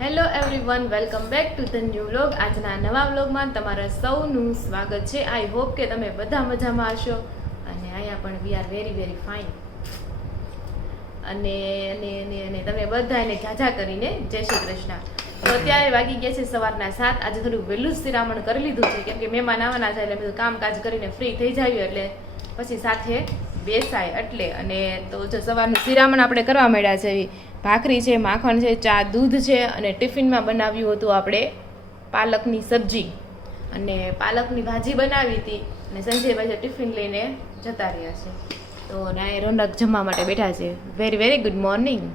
Hello everyone, welcome back to the new vlog. આજના નવા વ્લોગમાં તમારા સૌનું સ્વાગત છે. આઈ હોપ કે તમે બધા મજામાં હશો અને અહીંયા પણ we are very very fine. અને અને અને અને તમે બધાને ઝાઝા કરીને જય શ્રી કૃષ્ણ. તો અત્યારે વાગી ગયા છે સવારના 7. આજે થોડું વહેલું શિરામણ કરી લીધું છે કેમ કે મહેમાન આવવાના છે એટલે બધું કામકાજ કરીને ફ્રી થઈ જાય એટલે પછી સાથે બેસાય એટલે. અને તો જો સવારનું શિરામણ આપણે કરવા માંડ્યા છે. ભાખરી છે, માખણ છે, ચા, દૂધ છે અને ટિફિનમાં બનાવ્યું હતું આપણે પાલકની સબ્જી અને પાલકની ભાજી બનાવી હતી અને સંજયભાઈ ટિફિન લઈને જતા રહ્યા છે. તો ના રોનક જમવા માટે બેઠા છે. Very very good morning.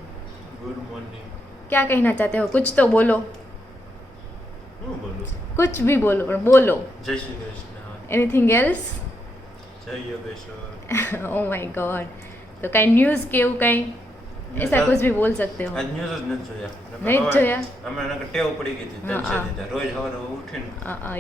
Good morning. क्या कहना चाहते हो? कुछ तो बोलो. बोलो. कुछ भी बोलो पर बोलो. जय श्री कृष्ण. Anything else? जय योगेश्वर. Oh my God. तो कहीं न्यूज़ के એવું કઈ ऐसा कुछ भी बोल सकते हो? आज न्यूज़ જ નથી જોયા. નહીં જોયા? અમે નકર ટેવ પડી ગઈ હતી ટેન્શન રોજ સવારે ઉઠીને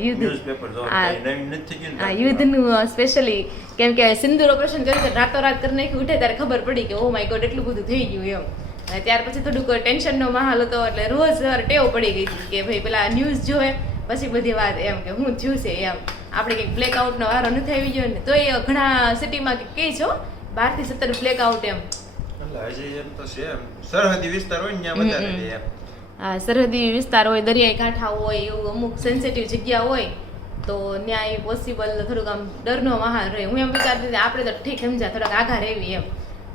યુદ્ધ ન્યૂઝપેપર જોવાનું કઈ નવીન નથી ગયું ને. યુદ્ધનું સ્પેશિયલી કેમ કે સિંદૂર ઓપરેશન કર્યું છે રાતોરાત કરી નાખ્યું. ઉઠે ત્યારે ખબર પડી કે ઓ માય ગોડ એટલું બધું થઈ ગયું એમ. અને ત્યાર પછી થોડુંક ટેન્શનનો માહોલ હતો એટલે રોજ સવારે ટેવ પડી ગઈ હતી કે ભાઈ પેલા ન્યૂઝ જોવે પછી બધી વાત એમ કે હું થયું છે એમ. આપણે કંઈક બ્લેકઆઉટનો વારો નથી આવી ગયો ને તો એ ઘણા સિટીમાં કહે છો 12 થી 17 બ્લેકઆઉટ એમ. એટલે હજી એમ તો છે એમ સરહદી વિસ્તાર હોય ને ત્યાં વધારે રહે એમ. હા, સરહદી વિસ્તાર હોય, દરિયાઈ કાંઠા હોય, એવું અમુક સેન્સિટિવ જગ્યા હોય તો ત્યાં એ પોસિબલ થોડુંક આમ ડરનો માહોલ રહે. હું એમ વિચારતી હતી આપણે તો ઠીક સમજ્યા થોડાક આઘા રહેવી એમ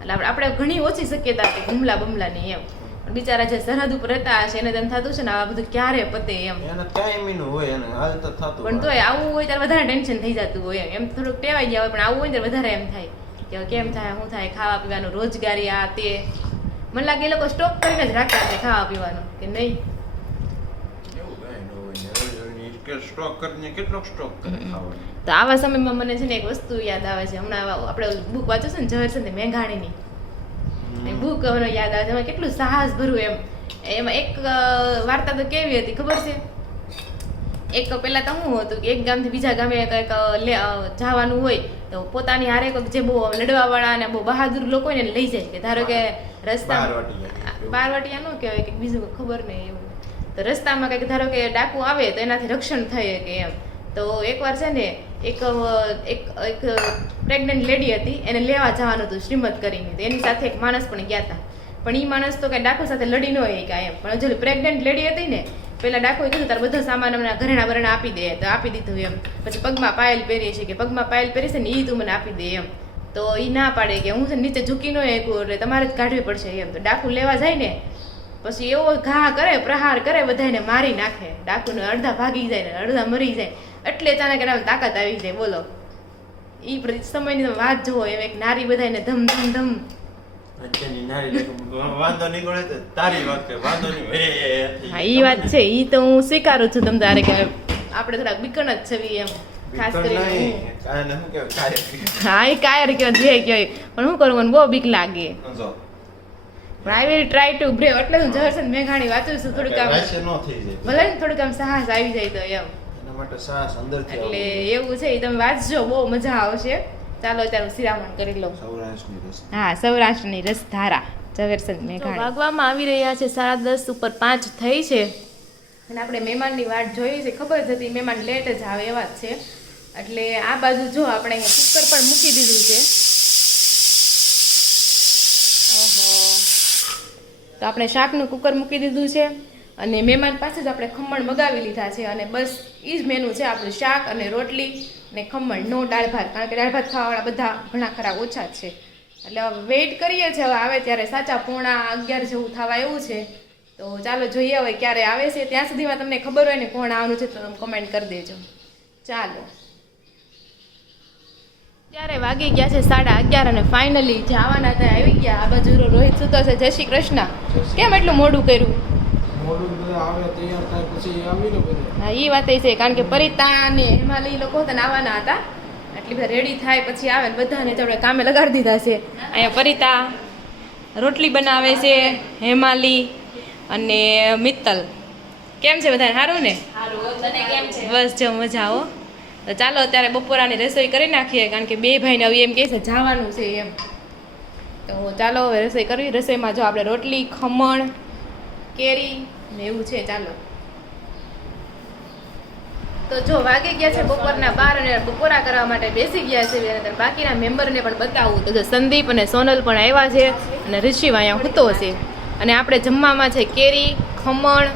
એટલે આપણે ઘણી ઓછી શક્યતા હતી હુમલા બમલાની એમ. પણ બિચારા જે સરહદ ઉપર રહેતા હશે એને તેમ થતું છે ને આ બધું ક્યારે પતે એમ. એને ટાઈમિંગ હોય એને હાલ તો થતું પણ તોય આવું હોય ત્યારે વધારે ટેન્શન થઈ જતું હોય એમ થોડુંક ટેવાઈ ગયા હોય પણ આવું હોય ત્યારે વધારે એમ થાય કે કેમ થાય શું થાય ખાવા પીવાનું રોજગારી આ તે. મને લાગે એ લોકો સ્ટોક કરીને જ રાખતા હશે ખાવા પીવાનું કે નહીં. એવું કઈ ન હોય કે સ્ટોક કરીને કેટલોક સ્ટોક કરે ખાવાનું. તો આવા સમયમાં મને છે ને એક વસ્તુ યાદ આવે છે. હમણાં આપણે બુક વાંચો છે ને ઝવેરચંદ મેઘાણીની એ બુક યાદ આવે છે. એમાં કેટલું સાહસ ભર્યું એમ. એમાં એક વાર્તા તો કેવી હતી ખબર છે? એક પેલા તો શું હતું કે એક ગામથી બીજા ગામે કંઈક જવાનું હોય તો પોતાની હારે કોઈક જે બહુ લડવા વાળા અને બહુ બહાદુર લોકો હોય ને લઈ જાય કે ધારો કે રસ્તા બારવાટિયા નો કહેવાય કે બીજું ખબર નહીં એવું. તો રસ્તામાં કંઈક ધારો કે ડાકુ આવે તો એનાથી રક્ષણ થઈ કે એમ. તો એકવાર છે ને એક પ્રેગ્નન્ટ લેડી હતી એને લેવા જવાનું હતું શ્રીમદ કરીને. તો એની સાથે એક માણસ પણ ગયા હતા પણ એ માણસ તો કઈ ડાકુ સાથે લડી ન હોય કાંઈ એમ. પણ જો પ્રેગ્નન્ટ લેડી હતી ને પેલા ડાકોએ કીધું તારે બધો સામાન અમને ઘરેણા બરેણા આપી દે. તો આપી દીધું એમ. પછી પગમાં પાયલ પહેરીએ છે કે પગમાં પાયલ પહેરી છે ને એ તું મને આપી દે એમ. તો એ ના પાડે કે હું છે નીચે ઝૂકી ન એકું એટલે તમારે જ કાઢવી પડશે એમ. તો ડાકુ લેવા જાય ને પછી એવો ઘા કરે પ્રહાર કરે બધાને મારી નાખે. ડાકુને અડધા ભાગી જાય ને અડધા મરી જાય એટલે અચાનક એના તાકાત આવી જાય. બોલો એ સમયની તમે વાત જુઓ એમ એક નારી બધાને ધમ ધમ ધમ વાંધો નહીં ગણે તો તારી વાત કે વાંધો નહીં. હા એ વાત છે એ તો હું સ્વીકારું છું તમ તારે કે આપણે થોડાક બીકણ જ છવી એમ ખાસ કરીને. હા એ કાયર કહેવાય જે કહેવાય પણ શું કરું મને બહુ બીક લાગે. પણ I will try to brave એટલે હું ઝવેરચંદ મેઘાણી વાંચું છું થોડુંક આમ ભલે ને થોડુંક આમ સાહસ આવી જાય તો એમ. એના માટે સાહસ અંદરથી એટલે એવું છે એ તમે વાંચજો બહુ મજા આવશે. ચાલો અત્યારે શિરામણ કરી લો. હા, સૌરાષ્ટ્રની રસધારા ઝવેરચંદ મેઘાણી. વાગવામાં આવી રહ્યા છે 10:30 ઉપર 5 થઈ છે અને આપણે મહેમાનની વાટ જોઈએ છે. ખબર જ હતી મહેમાન લેટ જ આવે એવા જ છે એટલે આ બાજુ જો આપણે કુકર પણ મૂકી દીધું છે. ઓહો, તો આપણે શાકનું કુકર મૂકી દીધું છે અને મહેમાન પાસે જ આપણે ખમણ મગાવી લીધા છે અને બસ એ જ મેનુ છે આપણું શાક અને રોટલી ને ખમણ, નો દાળ ભાત. કારણ કે દાળ ભાત ખાવાવાળા બધા ઘણા ખરા ઓછા જ છે એટલે હવે વેઇટ કરીએ છીએ. હવે આવે ત્યારે સાચા 11:30 જેવું થવા એવું છે. તો ચાલો જોઈએ હવે ક્યારે આવે છે. ત્યાં સુધીમાં તમને ખબર હોય ને કોણ આવવાનું છે તો તમે કમેન્ટ કરી દેજો. ચાલો ત્યારે વાગી ગયા છે 11:30 અને ફાઇનલી જે આવવાના ત્યાં આવી ગયા. આ બાજુ રોહિત સુતો છે. જય શ્રી કૃષ્ણ. કેમ એટલું મોડું કર્યું? હા એ વાત છે કારણ કે પરિતા અને હિમાલય લોકો આવવાના હતા એટલી બધા રેડી થાય પછી આવે બધાને આપણે કામે લગાડી દીધા છે. અહીંયા પરિતા રોટલી બનાવે છે, હેમાલી અને મિત્તલ. કેમ છે બધા? સારું ને? બસ જો મજા આવો. તો ચાલો અત્યારે બપોરાની રસોઈ કરી નાખીએ કારણ કે બે ભાઈને હવે એમ કહે છે જવાનું છે એમ. તો ચાલો હવે રસોઈ કરવી. રસોઈમાં જો આપણે રોટલી, ખમણ, કેરી ને એવું છે. ચાલો તો જો વાગી ગયા છે બપોરના 12 અને બપોરા કરવા માટે બેસી ગયા છે. અને બાકીના મેમ્બરને પણ બતાવું તો જો સંદીપ અને સોનલ પણ આવ્યા છે અને ઋષિ અહીંયા સૂતો છે. અને આપણે જમવામાં છે કેરી, ખમણ,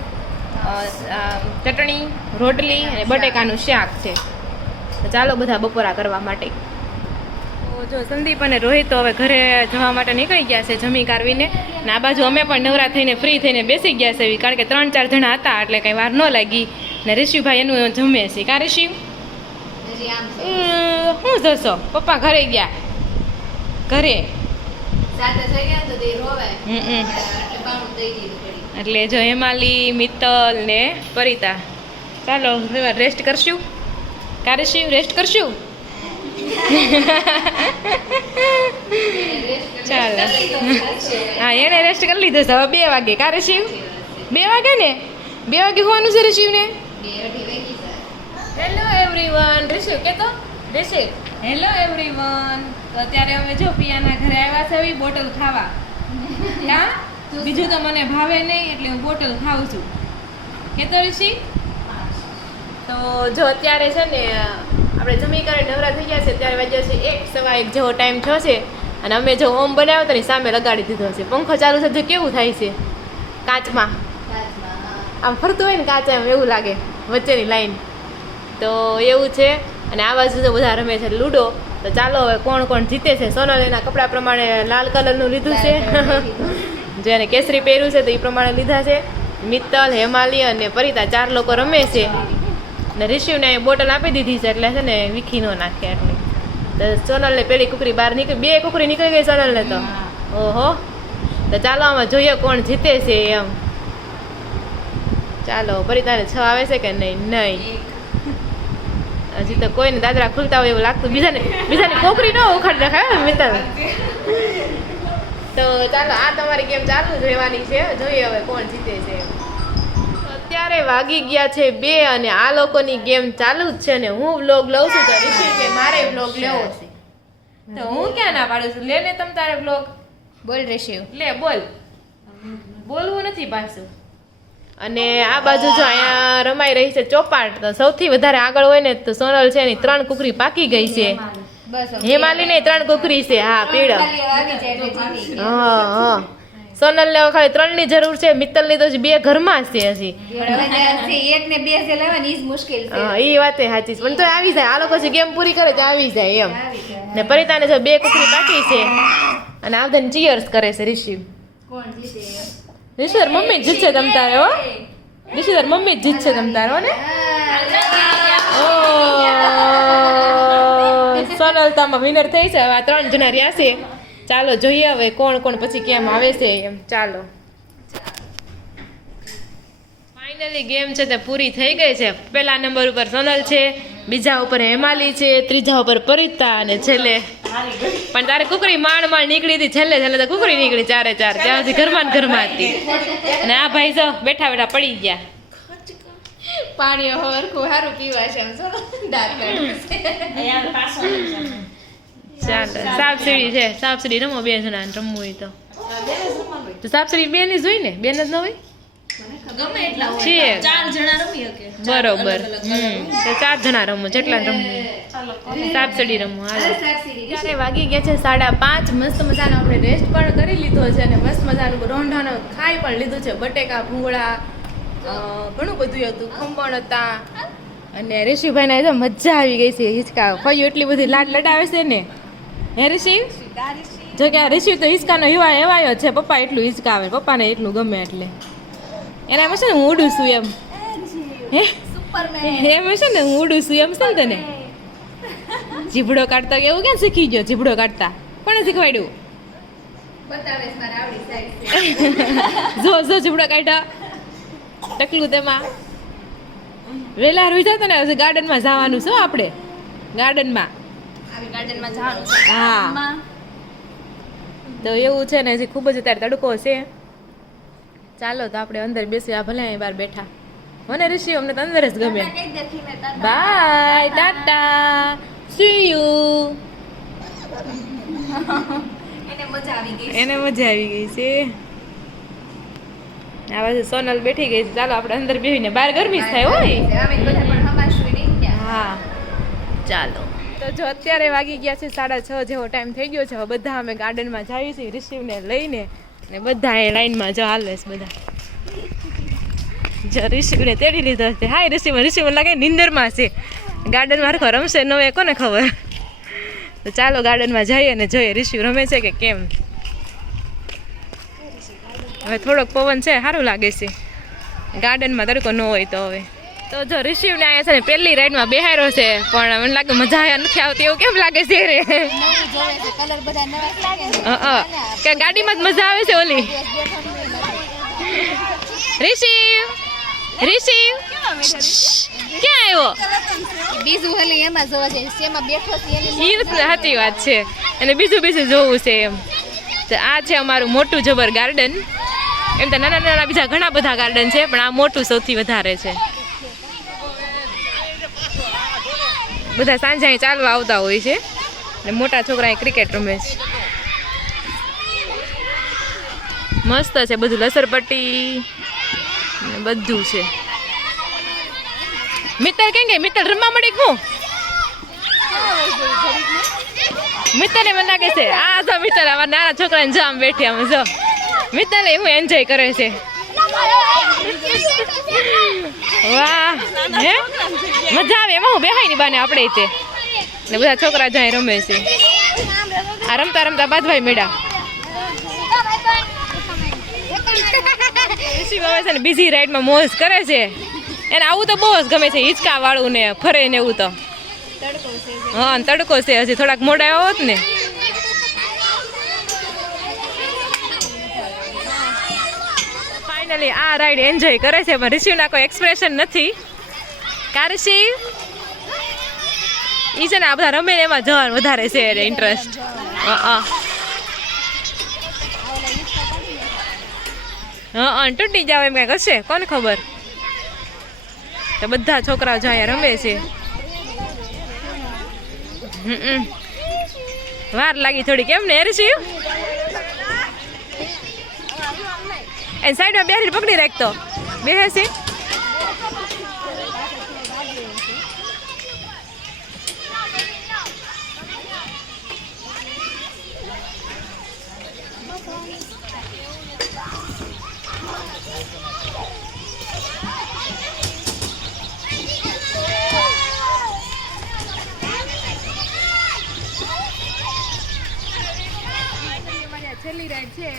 ચટણી, રોટલી અને બટેકાનું શાક છે. તો ચાલો બધા બપોરા કરવા માટે. તો જો સંદીપ અને રોહિત તો હવે ઘરે જવા માટે નીકળી ગયા છે જમી કારવીને. અને આ બાજુ અમે પણ નવરા થઈને ફ્રી થઈને બેસી ગયા છે કારણ કે 3-4 જણા હતા એટલે કંઈ વાર ન લાગી. ને ઋષિભાઈ એનું જમે છે. કા ઋષિ શું જશો? પપ્પા ઘરે ગયા ઘરે એટલે જો હેમાલી, મિત્તલ ને પરિતા. ચાલો રેસ્ટ કરશું. કા ઋષિ રેસ્ટ કરશું. ચાલો હા એને રેસ્ટ કરી લીધો છે. હવે 2 વાગે. કા ઋષિ 2 વાગે ને 2 વાગે હોવાનું છે ઋષિને. Hello everyone. ઋષિ કે તો ઋષિ હેલો એવરીવન. તો અત્યારે અમે જો પિયાના ઘરે આવ્યા છે બોટલ ખાવા. હા બીજું તો મને ભાવે નહીં એટલે હું બોટલ ખાઉં છું. કે તો ઋષિ. તો જો અત્યારે છે ને આપણે જમી કરીને નવરા થઈ ગયા છે. ત્યારે વાગ્યા છે 1:15 જેવો ટાઈમ થયો છે. અને અમે જો ઓમ બનાવ્યો તો સામે લગાડી દીધો છે. પંખો ચાલુ છે. જો કેવું થાય છે કાચમાં આમ ફરતું હોય ને કાચ એમ એવું લાગે વચ્ચેની લાઈન. તો એવું છે. અને આ બાજુ તો બધા રમે છે લૂડો. તો ચાલો હવે કોણ કોણ જીતે છે. સોનલ એના કપડા પ્રમાણે લાલ કલરનું લીધું છે. જેને કેસરી પહેર્યું છે તો એ પ્રમાણે લીધા છે. મિત્તલ, હેમાલી અને પરિતા 4 લોકો રમે છે. ને ઋષિને બોટલ આપી દીધી છે એટલે છે ને વીખી ન નાખે એટલે. તો સોનલને પેલી કુકરી બહાર નીકળી 2 કુકરી નીકળી ગઈ સોનલને તો. ઓહો. તો ચાલો આમાં જોઈએ કોણ જીતે છે એમ. ચાલો પરિતાને 6 આવે છે કે નહીં? નહીં હજી તો કોઈને દાદરા ખુલતા હોય એવું લાગતું. બીજાની કોકરી ન ઉખાડી નાખાય મિત્તલ. તો ચાલો આ તમારી ગેમ ચાલુ જ રહેવાની છે. જોઈએ હવે કોણ જીતે છે. અત્યારે વાગી ગયા છે 2 અને આ લોકોની ગેમ ચાલુ જ છે. ને હું વ્લોગ લઉં છું તો ઋષિ કે મારે વ્લોગ લેવો છે. તો હું ક્યાં ના પાડું છું. લે ને તમ તારે વ્લોગ બોલ ઋષિ. લે બોલ. બોલવું નથી પાછું. અને આ બાજુ જો અહીંયા રમાઈ રહી છે ચોપાટ. તો સૌથી વધારે આગળ હોય ને તો સોનલ છે એની 3 કુકરી પાકી ગઈ છે. હેમાલી ને 3 કુકરી છે. હા પીળો. હા સોનલ ને ખાલી 3 ની જરૂર છે. મિત્તલ ની તો 2 ઘરમાં જ છે હજી. એક ને 2 છે લેવાની ઈ મુશ્કેલ છે. હા એ વાત સાચી પણ તો આવી જાય. આ લોકો જે ગેમ પૂરી કરે તો આવી જાય એમ. ને પરિતાને જો 2 કુકરી પાકી છે. અને આ બધાને ચીયર્સ કરે છે ઋષિ. કોણ જીતે? ઋષિધર મમ્મી જ જીતશે તમ તારે હો. ઋષિધર મમ્મી જ જીતશે તમ તારે હો ને. સોનલ તો આમાં વિનર થઈ છે. હવે આ 3 જણા રહ્યા છે. ચાલો જોઈએ હવે કોણ કોણ પછી કેમ આવે છે એમ. ચાલો ફાઇનલી ગેમ છે તે પૂરી થઈ ગઈ છે. પહેલા નંબર ઉપર સોનલ છે, બીજા ઉપર હેમાલી છે, ત્રીજા ઉપર પરિતા અને છેલ્લે પણ તારે કુકરી માંડ નીકળી હતી. છેલ્લે તો કુકરી નીકળી 4 ત્યાં સુધી ઘરમાં હતી. અને આ ભાઈ જો બેઠા બેઠા પડી ગયા. પાણી હરખું સારું પીવા છે. ચાલો સાપ સીડી છે. સાપ સીડી રમો 2 જણા રમવું હોય તો સાપ સીડી 2 ની જ હોય ને. 2 જ ન હોય છે. 4 જણા રમી શકે. બરોબર. તો 4 જણા રમો જેટલા રમવું. સાપ સીડી રમો. ત્યારે વાગી ગયા છે 5:30. મસ્ત મજાનો આપણે રેસ્ટ પણ કરી લીધો છે અને મસ્ત મજાનું રોંઢાનું ખાઈ પણ લીધું છે. બટેકા, ભૂંગળા, ઘણું બધું હતું. ખમણ હતા. અને ઋષિભાઈને તો મજા આવી ગઈ છે. હિંચકા ફાયું એટલી બધી લાડ લડાવે છે ને. હે ઋષિ? જો કે આ ઋષિ તો હિંચકાનો એવાયો છે. પપ્પા એટલું હિંચકા આવે. પપ્પાને એટલું ગમે એટલે એનામાં છે ને હું ઉડું છું એમ. હે એમ છે ને હું ઉડું છું એમ છે ને તને. જીભડો કાઢતા એવું ક્યાં શીખી ગયો? જીભડો કાઢતા કોને શીખવાડ્યું? જો જીભડો કાઢ્યા ટકલું તેમાં. વેલા રોઈ જતો ને ગાર્ડનમાં જવાનું છે આપણે. ગાર્ડનમાં હા તો એવું છે ને હજી ખૂબ જ અત્યારે તડકો છે. ચાલો તો આપણે અંદર બેસી. આ ભલે અહીં બહાર બેઠા મને ઋષિ અમને તો અંદર જ ગમે. By Tata C you. એને મજા આવી ગઈ છે. આ બાજુ સોનલ બેઠી ગઈ છે. ચાલો આપણે અંદર બેસીને બહાર ગરમી જ થાય હોય. અમે બધા પણ હમાશું નહીં ત્યાં. હા ચાલો તો જો અત્યારે વાગી ગયા છે 6:30 જેવો ટાઈમ થઈ ગયો છે. હવે બધા અમે ગાર્ડનમાં જઈએ છીએ રિસીવને લઈને ને બધા એ લાઈનમાં જો હાલે છે બધા. જો રિસીવને તેડી લીધો છે. હાય રિસીવ લાગે નિંદરમાં છે. ગાર્ડનમાં હરખો રમશે ન હોય કોને ખબર. તો ચાલો ગાર્ડનમાં જઈએ અને જોઈએ રિસીવ રમે છે કે કેમ. હવે થોડોક પવન છે સારું લાગે છે ગાર્ડનમાં તડકો ન હોય તો. હવે તો જો રિસીવને અહીંયા છે ને પહેલી રાઈડમાં બેહાર્યો છે પણ મને લાગે મજા અહીંયા નથી આવતી એવું કેમ લાગે છે રે? નવું જોવે છે કલર બધા નવા જ લાગે છે. કે ગાડીમાં જ મજા આવે છે ઓલી. રિસીવ ક્યાં આવ્યો? બીજું હલી એમાં જોવા જાય છે એમાં બેઠો છે એની એ સાચી વાત છે અને બીજું જોવું છે એમ. તો આ છે અમારું મોટું જબર ગાર્ડન. એમ તો નાના નાના બીજા ઘણા બધા ગાર્ડન છે પણ આ મોટું સૌથી વધારે છે. બધા સાંજે અહીં ચાલવા આવતા હોય છે અને મોટા છોકરા અહીં ક્રિકેટ રમે છે. મસ્ત છે બધું, લસરપટ્ટી ને બધું છે. મિત્તલ કેમ કે મિત્તલ રમવા મળી હું મિત્તલ મને લાગે છે આ જો મિત્તલ અમારા નાના છોકરાને જામ બેઠી અમે જો મિત્તલ હું એન્જોય કરે છે. વાહ હે મજા આવે એમાં હું બેહાય ની બાને આપણે તે ને બધા છોકરા જાય રમે છે. આ રમતા રમતા બાદભાઈ મેળા છે ને બીજી રાઈડમાં મોજ કરે છે. એને આવું તો બહુ જ ગમે છે હિંચકા વાળું ને ફરે ને એવું તો. હા તડકો છે હજી થોડાક મોડા આવ્યો હોત ને. ફાઇનલી આ રાઈડ એન્જોય કરે છે પણ રિસીવના કોઈ એક્સપ્રેશન નથી. કા રિસીવ ઈ છે ને આ બધા રમે ને એમાં જવાનું વધારે છે ઇન્ટરેસ્ટ. હા તૂટી જાવ એમ કઈ હશે કોને ખબર. તો બધા છોકરાઓ જાય રમે છે. વાર લાગી થોડી કેમ ને રિસીવ એની સાઈડમાં બેરી પકડી રાખતો બેસે છે. છેલ્લી રાઈડ છે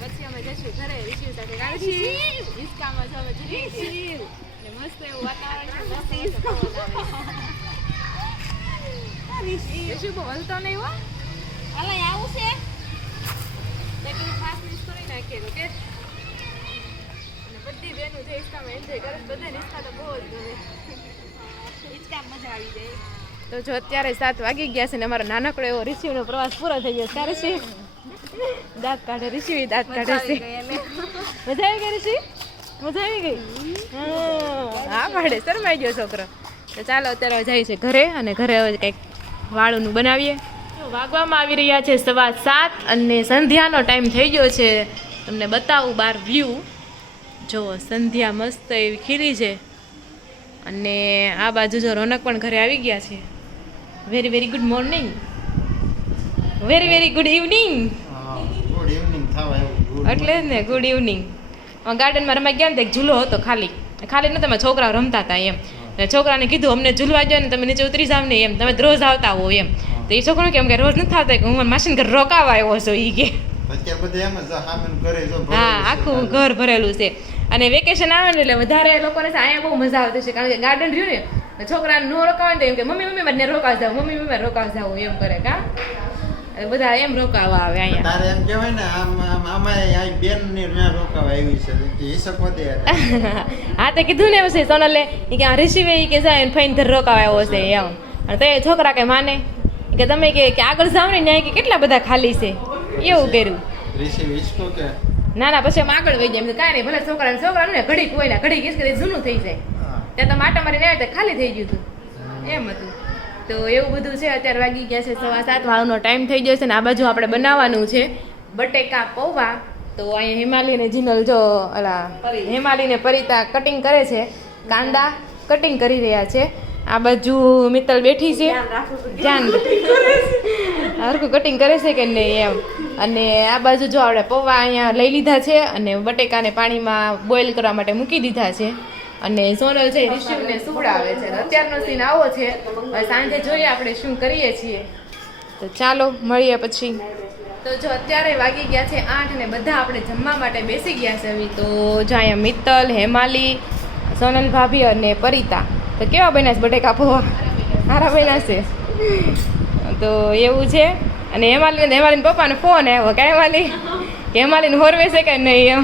પછી અમે જઈશું ઘરે રિસીવ સાથે. હિંચકામાં જો અમે જઈએ છીએ ને મસ્ત એવું વાતાવરણ છે. રિસીવ બહુ હલતો નહીં હો. અલા આવું છે એટલું ખાસ મિસ કરી નાખીએ તો કે બધી બેનું જે હિંચકામાં એન્જોય કરે બધા હિંચકા તો બહુ જ ગમે. હિંચકા મજા આવી જાય. તો જો અત્યારે 7 વાગી ગયા છે ને અમારો નાનકડો એવો રિસીવનો પ્રવાસ પૂરો થઈ ગયો. ક્યારે રિસીવ દાંત કાઢે રિસીવ દાંત કાઢે છે. મજા આવી ગઈ રિસીવ મજા આવી ગઈ. હા પાડે શરમાઈ ગયો છોકરો. તો ચાલો અત્યારે જાય છે ઘરે અને ઘરે હવે કંઈક વાળુનું બનાવીએ. વાગવામાં આવી રહ્યા છે 7:15 અને સંધ્યાનો ટાઈમ થઈ ગયો છે. તમને બતાવું બહાર વ્યૂ જુઓ. સંધ્યા મસ્ત એવી ખીલી છે અને આ બાજુ જો રોનક પણ ઘરે આવી ગયા છે. Very very good morning. Very very good evening. Good evening થવા એવું એટલે જ ને ગુડ ઇવનિંગ. ગાર્ડનમાં રમવા ગયા ને તો એક ઝૂલો હતો ખાલી નતો એમાં છોકરાઓ રમતા હતા એમ. છોકરાને કીધું અમને ઝૂલવા ગયો ને તમે નીચે ઉતરી જાવ ને એમ તમે રોજ આવતા હો એમ. તો એ છોકરો કેમ કે રોજ નથી આવતા કે હું માસીને ઘર રોકાવા આવ્યો છો એ કે. હા આખું ઘર ભરેલું છે અને વેકેશન આવે ને એટલે વધારે લોકોને અહીંયા બહુ મજા આવતી છે કારણ કે ગાર્ડન રહ્યું ને છોકરાને ન રોકાવે તો એમ કે મમ્મી મને રોકાવ જાવ મમ્મી રોકાવ જાવ એમ કરે. કા બધા એમ રોકાવા આવે અહીંયા. તારે એમ કહેવાય ને આમ આમાં આ બેન ને ત્યાં રોકાવા આવી છે કે હિસાબ વધે. હા તે કીધું ને પછી સોનલે કે આ રિસીવે કે જાય ને ફાઈન ઘર રોકાવા આવ્યો છે એમ. અને તો એ છોકરા કે માને કે તમે કે આગળ જાવ ને ત્યાં કે કેટલા બધા ખાલી છે એવું કર્યું. રિસીવ હિસકો કે ના ના પછી આગળ વહી જાય કાંઈ નહીં ભલે છોકરા ને ઘડી કોઈ ના ઘડી ગીસ કરી જૂનું થઈ જાય. ત્યાં તો માટો મારીને આવ્યા તો ખાલી થઈ ગયું હતું એમ હતું. તો એવું બધું છે. અત્યારે વાગી ગયા છે 7:15 વાળનો ટાઈમ થઈ ગયો છે ને આ બાજુ આપણે બનાવવાનું છે બટેકા પૌવા. તો તો અહીંયા હિમાલી ને જીનલ જો ઓલા હિમાલી ને પરિતા કટિંગ કરે છે, કાંદા કટિંગ કરી રહ્યા છે. આ બાજુ મિત્તલ બેઠી છે, ધ્યાન હરખું કટિંગ કરે છે કે નહીં એમ. અને આ બાજુ જો આપણે પૌવા અહીંયા લઈ લીધા છે અને બટેકાને પાણીમાં બોઇલ કરવા માટે મૂકી દીધા છે. અને સોનલ છે રિશિવને સુવડાવે છે. અત્યારનો સીન આવો છે. હવે સાંજે જોઈએ આપણે શું કરીએ છીએ. તો ચાલો મળીએ પછી. તો જો અત્યારે વાગી ગયા છે 8 અને બધા આપણે જમવા માટે બેસી ગયા છે. હવે તો જો અહીંયા મિત્તલ, હેમાલી, સોનલ ભાભી અને પરિતા. તો કેવા બન્યા છે બટેકા પૌવા? સારા બન્યા છે. તો એવું છે. અને હેમાલીને પપ્પાનો ફોન આવ્યો કે હેમાલીને હોરવે છે કે નહીં એમ.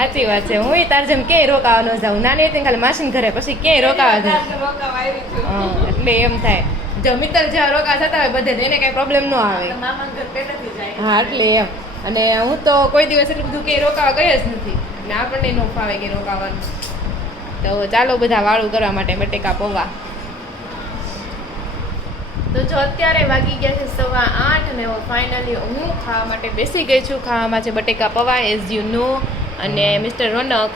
સાચી વાત છે. હું તાર જેમ ક્યાંય રોકાવા ન જાઉં. નાની હતી ખાલી માસીને ઘરે, પછી ક્યાંય રોકાવા જાઉં. એટલે એમ થાય જો મિત્તલ જ્યાં રોકા થતા હોય બધે એને કઈ પ્રોબ્લેમ ન આવે. હા એટલે એમ. અને હું તો કોઈ દિવસ એટલું બધું ક્યાંય રોકાવા ગઈ જ નથી. એટલે આપણને ન ફાવે કે રોકાવાનું. તો ચાલો બધા વાળું કરવા માટે બટેકા પૌવા. તો જો અત્યારે વાગી ગયા છે 8:15 અને ફાઇનલી હું ખાવા માટે બેસી ગઈ છું. ખાવામાં છે બટેકા પૌવા એઝ યુ નો. અને મિસ્ટર રોનક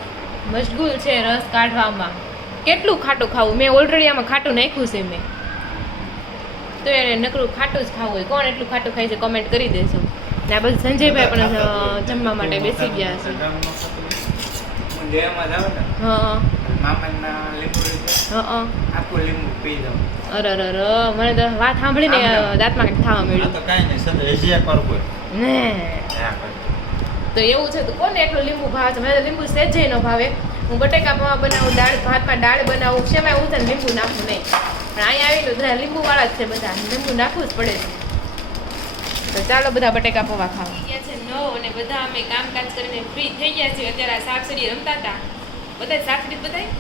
મશગુલ છે રસ કાઢવામાં. કેટલું ખાટું ખાવું? મેં ઓલરેડી આમાં ખાટું નાખ્યું છે મેં. તો એને નકરું ખાટું જ ખાવું હોય. કોણ એટલું ખાટું ખાય છે કોમેન્ટ કરી દેજો. ને આ બધું સંજયભાઈ પણ જમવા માટે બેસી ગયા છે. હા અરે મને તો વાત સાંભળીને દાંતમાં કંઈક થવા મળ્યું. તો એવું છે. તો કોને એટલું લીંબુ ભાવે છે? મને તો લીંબુ સહેજે ન ભાવે. હું બટેકા પૌવા બનાવું, ભાતમાં દાળ બનાવું, શેમાં હું તને લીંબુ નાખું નહીં. પણ અહીંયા આવેલું બધા લીંબુવાળા જ છે. બધા લીંબુ નાખવું જ પડે છે. તો ચાલો બધા બટેકા પૌવા ખાવા. ગયા છે 9 અને બધા અમે કામકાજ કરીને ફ્રી થઈ ગયા છીએ. અત્યારે આ સાપસડી રમતા હતા. બધા સાપસડી બધાય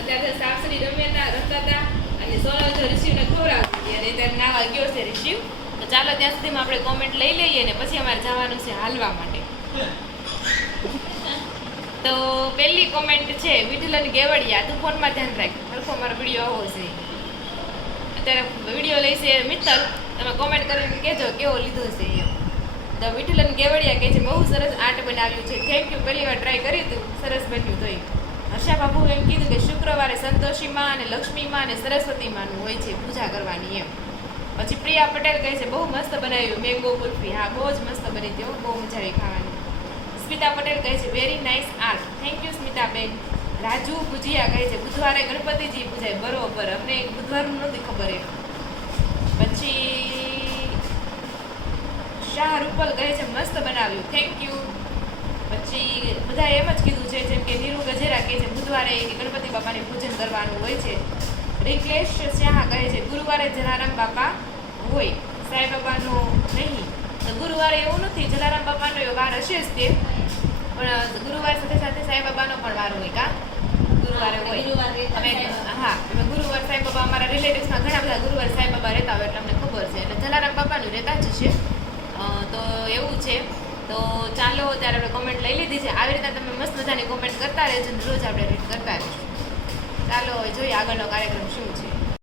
અત્યારે સાપસડી રમતા હતા. અને સોનલ જો રિશિવને ખવડાવતી અને ત્યારે નાવા ગયો છે રિશિવ. તો ચાલો ત્યાં સુધીમાં આપણે કોમેન્ટ લઈ લઈએ ને પછી અમારે જવાનું છે હાલવા માટે. તો પહેલી કોમેન્ટ છે વિઠ્ઠલન ગેવડિયા, તું ફોનમાં ધ્યાન રાખ, હરખો મારો વિડીયો આવો છે. અત્યારે વિડીયો લઈશે મિત્તલ, તમે કોમેન્ટ કરીને કહેજો કેવો લીધો છે એમ. તો વિઠ્ઠલન ગેવડિયા કહે છે બહુ સરસ આર્ટ બનાવ્યું છે, થેન્ક યુ. પહેલી વાર ટ્રાય કરી હતું, સરસ બન્યું. તો હર્ષા બાબુ એમ કીધું કે શુક્રવારે સંતોષીમાં અને લક્ષ્મીમાં અને સરસ્વતીમાંનું હોય છે પૂજા કરવાની એમ. પછી પ્રિયા પટેલ કહે છે બહુ મસ્ત બનાવ્યું મેંગો કુલ્ફી. હા બહુ જ મસ્ત બની હતી, બહુ મજા આવી ખાવાની. સ્મિતા પટેલ કહે છે very nice art, thank you Smitaben. Raju bhujia કહે છે બુધવારે ગણપતિજી પૂજાય. બરોબર, અમને બુધવારનું નથી ખબર એમ. પછી શાહ રૂપલ કહે છે મસ્ત બનાવ્યું, થેન્ક યુ. પછી બધા એમ જ કીધું છે જેમ કે નીરુ ગજેરા કહે છે બુધવારે ગણપતિ બાપાને પૂજન કરવાનું હોય છે. રિંકલેશ શાહ કહે છે ગુરુવારે જલારામ બાપા હોય, સાંઈ બાબાનો નહીં. તો ગુરુવારે એવું નથી, જલારામ બાપાનો વાર હશે જ તે, પણ ગુરુવાર સાથે સાથે સાંઈ બાબાનો પણ વાર હોય. કા ગુરુવારે હોય અમે હા ગુરુવાર સાંઈ બાબા અમારા રિલેટિવ્સમાં ઘણા બધા ગુરુવાર સાંઈ બાબા રહેતા હોય એટલે અમને ખબર છે. એટલે જલારામ બાપાનું રહેતા જ છે. તો એવું છે. તો ચાલો ત્યારે આપણે કોમેન્ટ લઈ લીધી છે. આવી રીતે તમે મસ્ત મજાની કોમેન્ટ કરતા રહેજો, રોજ આપણે રીડ કરતા રહીશું. ચાલો જોઈએ આગળનો કાર્યક્રમ શું છે.